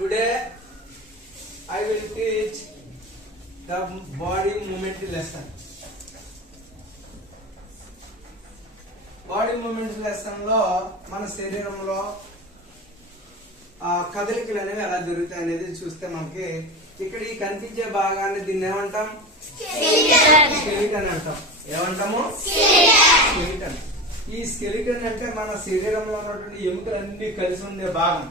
Today I will teach the body movement lesson. Body movements lesson లో మన శరీరంలో కదలికలు అనేవి ఎలా జరుగుతాయి అనేది చూస్తే మనకి ఇక్కడ ఈ కనిపించే భాగాన్ని దీన్ని ఏమంటాం? స్కెలిటన్ అంటాం. ఏమంటాము? స్కెలిటన్. ఈ స్కెలిటన్ అంటే మన శరీరంలో ఉన్నటువంటి ఎముకలన్నీ కలిసి ఉండే భాగం,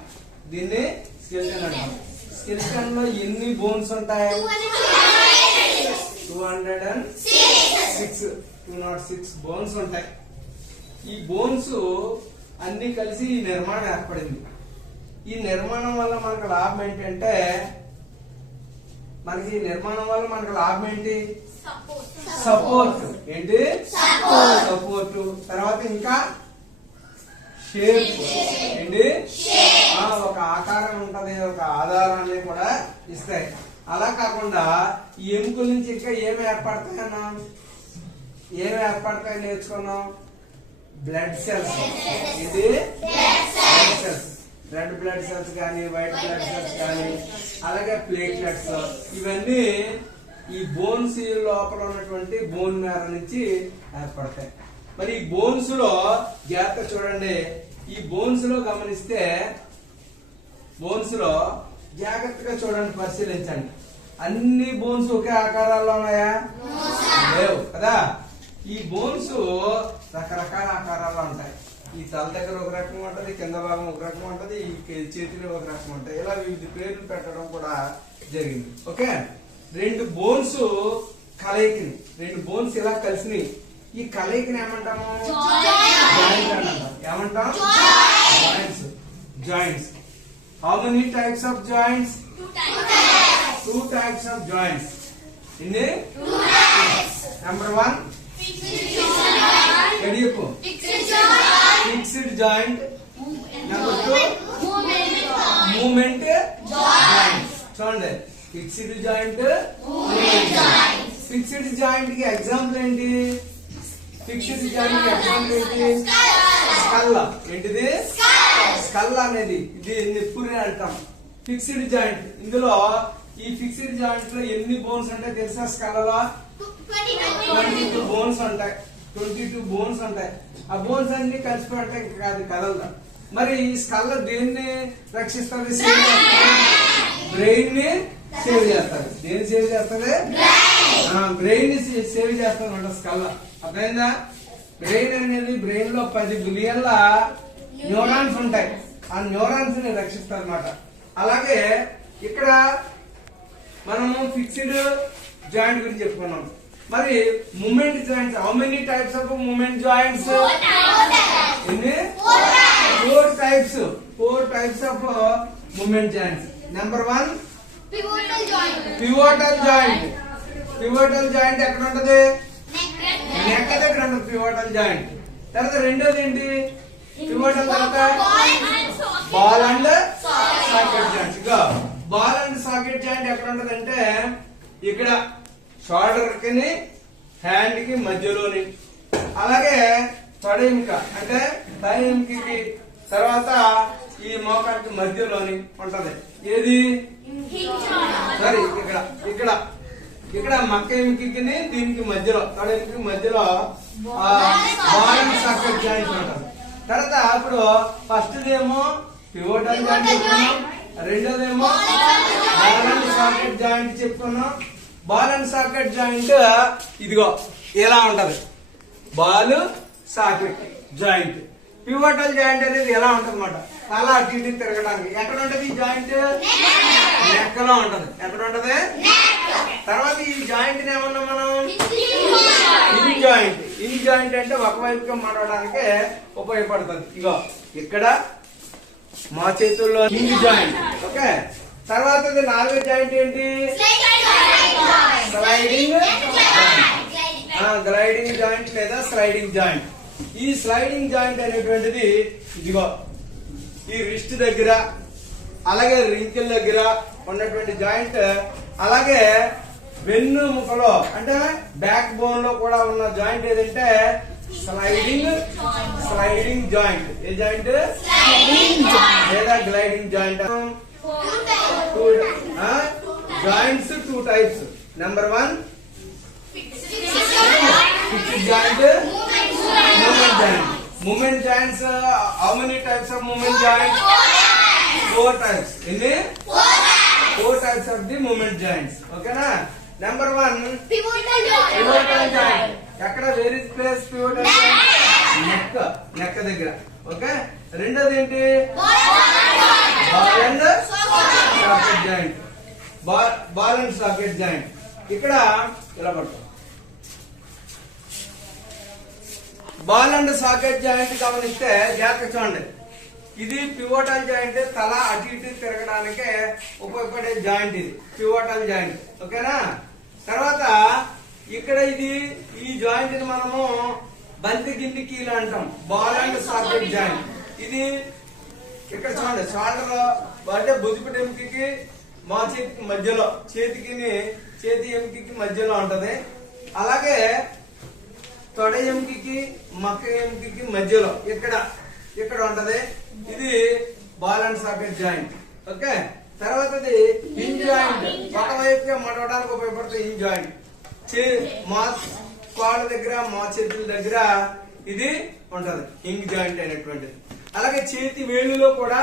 దీన్ని స్కెలిటన్ అంటాం. స్కెలిటన్ లో ఎన్ని బోన్స్ ఉంటాయి? 206 బోన్స్ ఉంటాయి. ఈ బోన్స్ అన్ని కలిసి ఈ నిర్మాణం ఏర్పడింది. ఈ నిర్మాణం వల్ల మనకు లాభం ఏంటంటే లాభం ఏంటి? సపోర్ట్. ఏంటి? సపోర్ట్. తర్వాత ఇంకా షేప్. ఏంటి? ఒక ఆకారం ఉంటది, ఒక ఆధారాన్ని కూడా ఇస్తాయి. అలా కాకుండా ఈ ఎముకల నుంచి ఇంకా ఏమి ఏర్పడతాయన్నా? ఏమి ఏర్పడతాయి నేర్చుకున్నాం? Blood cells. ఇది blood cells. Red blood cells కానీ, వైట్ బ్లడ్ సెల్స్ కానీ, అలాగే ప్లేట్లెట్స్. ఇవన్నీ ఈ బోన్స్ లోపల ఉన్నటువంటి బోన్ మేర నుంచి ఏర్పడతాయి. మరి ఈ బోన్స్ లో జాగ్రత్త చూడండి. ఈ బోన్స్ లో గమనిస్తే, బోన్స్ లో జాగ్రత్తగా చూడండి, పరిశీలించండి. అన్ని బోన్స్ ఒకే ఆకారాల్లో ఉన్నాయా? లేవు కదా. ఈ బోన్స్ రకరకాల ఆకారాల్లో ఉంటాయి. ఈ తల దగ్గర ఒక రకం ఉంటది, కింద భాగం ఒక రకం ఉంటది, ఈ చేతిలో ఒక రకం ఉంటాయి. ఇలా వివిధ పేర్లు పెట్టడం కూడా జరిగింది. ఓకే, రెండు బోన్స్ కలయికని, రెండు బోన్స్ ఇలా కలిసినాయి. ఈ కలయికని ఏమంటాము? జాయింట్ అంటాం. ఏమంటాం? Joints. Joints. How many types of joints? Two types of joints. Inni? Number 1. Fixed joint. Number 2. Movement joint. చూడండి, fixed joint, movement joint. Fixed joint కి ఎగ్జాంపుల్ ఏంటి? ఫిక్స్డ్ జాయింట్ కి ఎగ్జాంపుల్ ఏంటి? స్కల్. ఏంటిది? స్కల్ అనేది ఇది నిప్పుని అంటాం. Fixed joint. ఇందులో ఈ ఫిక్స్డ్ జాయింట్ లో ఎన్ని బోన్స్ ఉంటాయి తెలుసా? స్కల్ లో 22 బోన్స్ ఉంటాయి. 22 బోన్స్ ఉంటాయి. ఆ బోన్స్ అన్ని కలిసి పెడతాయి, కాదు కదలదా. మరి ఈ స్కల్ దేన్ని రక్షిస్తుంది? బ్రెయిన్ ని సేవ్ చేస్తుంది. దేన్ని సేవ్ చేస్తుంది? బ్రెయిన్ ని సేవ్ చేస్తుంది అంట స్కల్. అర్థమైందా? బ్రెయిన్ అనేది, బ్రెయిన్ లో 10 బిలియన్ల న్యూరాన్స్ ఉంటాయి. ఆ న్యూరాన్స్ ని రక్షిస్తుంది అనమాట. అలాగే ఇక్కడ మనము ఫిక్స్డ్ జాయింట్ గురించి చెప్పుకున్నాం. మరి movement joints, how many types of movement joints? 4 types. 4 types of movement joints. Number 1 pivotal joint. Pivotal joint ఎక్కడ ఉంటది? నెక్ దగ్గర ఉంటుంది పివోటల్ జాయింట్. తర్వాత రెండోది ఏంటి? పివోటల్ తర్వాత బాల్ అండ్ సాకెట్ జాయింట్. ఇక బాల్ అండ్ సాకెట్ జాయింట్ ఎక్కడ ఉంటది అంటే ఇక్కడ షోల్డర్ కి, హ్యాండ్ కి మధ్యలోని, అలాగే తొడ ఎముక అంటే థై ఎముకకి, తర్వాత ఈ మోకాలికి మధ్యలోని ఉంటది. ఏది? సరే, ఇక్కడ ఇక్కడ మక్క ఎముకకి దీనికి మధ్యలో, తొడ ఎముకకి మధ్యలో బాల్ అండ్ సాకెట్ జాయింట్ ఉంటది. తర్వాత ఇప్పుడు ఫస్ట్ ఏమో పివోటల్ జాయింట్ చెప్పుకున్నాం, రెండోదేమో బాల్ అండ్ సాకెట్ జాయింట్ చెప్పుకున్నాం. బాల్ అండ్ సాకెట్ జాయింట్ ఇదిగో ఎలా ఉంటది? Ball socket joint. Pivotal joint అనేది ఎలా ఉంటది అన్నమాట? అలా అటు ఇటు తిరగడానికి. ఎక్కడ ఉంటది ఈ జాయింట్? నెక్ లో ఉంటది. ఎక్కడ ఉంటది? తర్వాత ఈ జాయింట్ ఏమన్నా మనం ఇన్ జాయింట్. ఇన్ జాయింట్ అంటే ఒకవైపుగా మడవడానికి ఉపయోగపడుతుంది. ఇగో ఇక్కడ మా చేతుల్లో ఇన్ జాయింట్. ఓకే, తర్వాత నాలుగో జాయింట్ ఏంటి? Sliding joint. గ్లైడింగ్ జాయింట్ లేదా స్లైడింగ్ జాయింట్. ఈ స్లైడింగ్ జాయింట్ అనేటువంటిది ఇదిగో ఈ రిస్ట్ దగ్గర, అలాగే రింకిల్ దగ్గర ఉన్నటువంటి జాయింట్. అలాగే వెన్నుముకలో అంటే బ్యాక్ బోన్ లో కూడా ఉన్న జాయింట్ ఏదంటే స్లైడింగ్ జాయింట్. ఏ జాయింట్? లేదా gliding joint. Joints two types. Number 1 fixed joint, movement joint. Movement joints how many types of movement joints? 4 types. ఎన్ని? 4 types of the movement joints. ఓకేనా? Number 1 pivotal joint. ఎక్కడ where is place pivotal joint? Neck దగ్గర. Okay. రెండోది ఏంటి? Ball and socket joint. Ball and socket joint. ఇక్కడ ఇలా పడతాం. Ball and socket joint గమనిస్తే జాగ్రత్త చూడండి. ఇది పివోటల్ జాయింట్, తల అటు ఇటు తిరగడానికి ఉపయోగపడే జాయింట్. ఇది పివోటల్ జాయింట్. ఓకేనా? తర్వాత ఇక్కడ ఇది ఈ జాయింట్ ని మనము బంతి గిండి కీలు అంటాం. Ball and socket joint. ఇది ఇక్కడ చూడండి, షోల్డర్ అంటే భుజపు ఎముకకి మా చేతికి మధ్యలో, చేతి ఎముకకి మధ్యలో ఉంటది. అలాగే తొడ ఎముకకి మక్క ఎముకకి మధ్యలో ఇక్కడ ఉంటది. ఇది ball and socket joint. Okay. తర్వాతది హింజ్ జాయింట్. ఒకవైపుగా మడవడానికి ఉపయోగపడుతుంది హింజ్ జాయింట్. మా కాళ్ళ దగ్గర, మా చేతుల దగ్గర ఇది ఉంటది హింగ్ జాయింట్ అనేటువంటిది. అలాగే చేతి వేళ్ళులో కూడా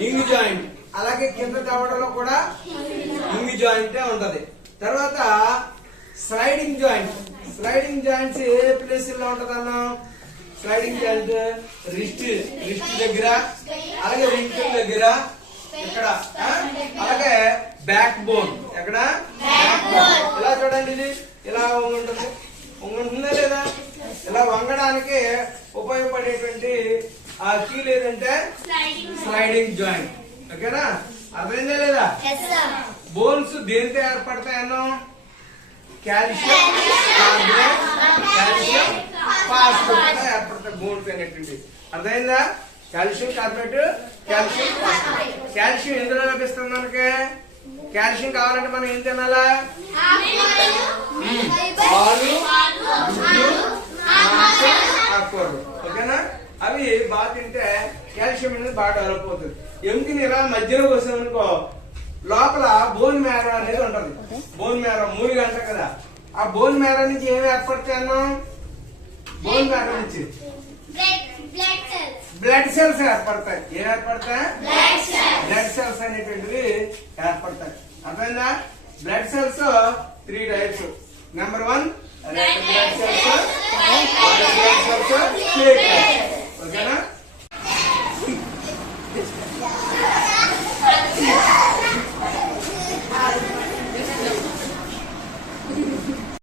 హింగ్ జాయింట్, అలాగే కింద దవడలో కూడా హింగ్ జాయింటే ఉంటది. తర్వాత స్లైడింగ్ జాయింట్. స్లైడింగ్ జాయింట్స్ ఏ ప్లేస్ లో ఉంటదన్నా? స్లైడింగ్ జాయింట్ రిస్ట్ దగ్గర, అలాగే రింకిల్ దగ్గర, ఇక్కడ, అలాగే బ్యాక్ బోన్. ఎక్కడ? Back bone. ఇలా చూడండి, ఇది ఇలా వంగుంటుందా లేదా? ఇలా వంగడానికి ఉపయోగపడేటువంటి ఆ కీ లేదంటే స్లైడింగ్ జాయింట్. ఓకేనా? అర్థమైందా లేదా? బోన్స్ దేనితో ఏర్పడతాయన్నో? కాల్షియం కార్బోనేట్, కాల్షియం ఫాస్ఫేట్ ఏర్పడతాయి బోన్స్ అనేటువంటి. అర్థమైందా? Calcium carbonate, calcium phosphate. Calcium ఎందులో లభిస్తుంది మనకి? కాల్షియం కావాలంటే మనం ఏం తినాలా? పాలు, గుడ్లు, మాంసం, ఆకుకూరలు. ఓకేనా? అవి బాగా తింటే కాల్షియం అనేది బాగా డెవలప్ అవుతుంది. ఎముకని ఇలా మధ్యలో వస్తామనుకో, లోపల బోన్ మ్యారో అనేది ఉంటది. బోన్ మ్యారో మూలిగా అంటాం కదా, ఆ బోన్ మ్యారో నుంచి ఏమి ఏర్పడతాయి అన్నాం? బోన్ మ్యారో నుంచి బ్లడ్ సెల్స్ ఏర్పడతాయి. ఏం ఏర్పడతాయి? బ్లడ్ సెల్స్ అనేటువంటివి ఏర్పడతాయి. అర్థమైందా? Blood cells 3 types. Number 1 red blood cells, white blood cells, platelets. ఓకేనా?